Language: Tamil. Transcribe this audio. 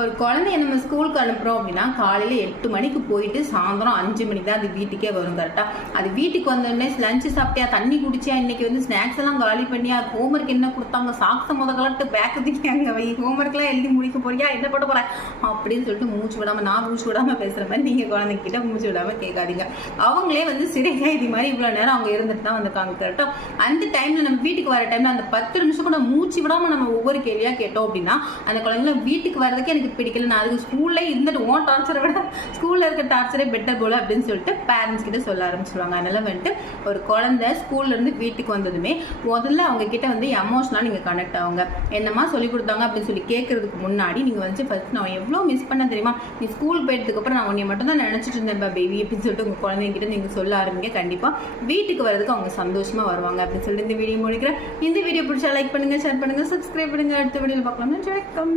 ஒரு குழந்தைய நம்ம ஸ்கூலுக்கு அனுப்புறோம் அப்படின்னா காலையில 8 மணிக்கு போயிட்டு சாயந்தரம் 5 மணிக்கு தான் அது வீட்டுக்கே வரும். கரெக்டா அது வீட்டுக்கு வந்தோடனே லஞ்சு சாப்பிட்டியா, தண்ணி குடிச்சியா, இன்னைக்கு வந்து ஸ்நாக்ஸ் எல்லாம் காலி பண்ணியா, ஹோம்ஒர்க் என்ன கொடுத்தாங்க, சாக்ஸ கலட்டு பேக் தூக்கியாங்க வை, ஹோம்ஒர்க் எல்லாம் எழுதி முடிக்க போறியா, என்ன பண்ண போற அப்படின்னு சொல்லிட்டு மூச்சு விடாம, நான் மூச்சு விடாம பேசுற மாதிரி நீங்க குழந்தைகிட்ட மூச்சு விடாம கேட்காதீங்க. அவங்களே வந்து சிறை கைதி மாதிரி இவ்வளவு நேரம் அவங்க இருந்துட்டு தான் வந்திருக்காங்க. கரெக்டா அந்த டைம்ல நம்ம வீட்டுக்கு வர டைம்ல அந்த 10 நிமிஷம் கூட மூச்சு விடாம நம்ம ஒவ்வொரு கேள்வியா கேட்டோம் அப்படின்னா அந்த குழந்தைங்க வீட்டுக்கு வர்றதுக்கு எனக்கு பிடிக்கல, நான் அதுக்கு ஸ்கூல்ல இருந்துட்டு ஓன் டார்ச்சரை விட ஸ்கூல்ல இருக்க டார்ச்சரே பெட்டர் போல அப்படின்னு சொல்லிட்டு பேரண்ட்ஸ் கிட்ட சொல்ல ஆரம்பிச்சிருவாங்க. அதனால வந்துட்டு ஒரு குழந்தை ஸ்கூல்ல இருந்து வீட்டுக்கு வந்ததுமே முதல்ல அவங்க கிட்ட வந்து எமோஷனலா நீங்க கனெக்ட் ஆகுங்க. என்னமா சொல்லி கொடுத்தாங்க அப்படின்னு சொல்லி கேட்கறதுக்கு முன்னாடி நீங்க வந்து ஃபர்ஸ்ட் நான் எவ்வளவு மிஸ் பண்ண தெரியுமா, நீ ஸ்கூல் போயிட்டதுக்கு அப்புறம் நான் உன்னை மட்டும் தான் நினைச்சிட்டு இருந்தேன் பேபி அப்படின்னு சொல்லிட்டு உங்க குழந்தைங்க கிட்ட நீங்க சொல்ல ஆரம்பிங்க. கண்டிப்பா வீட்டுக்கு வரதுக்கு அவங்க சந்தோஷமா வருவாங்க அப்படின்னு சொல்லிட்டு இந்த வீடியோ முடிக்கிறேன். இந்த வீடியோ பிடிச்சா லைக் பண்ணுங்க, ஷேர் பண்ணுங்க, சப்ஸ்கிரைப் பண்ணுங்க. அடுத்த வீடியோல பார்க்கலாம். வணக்கம்.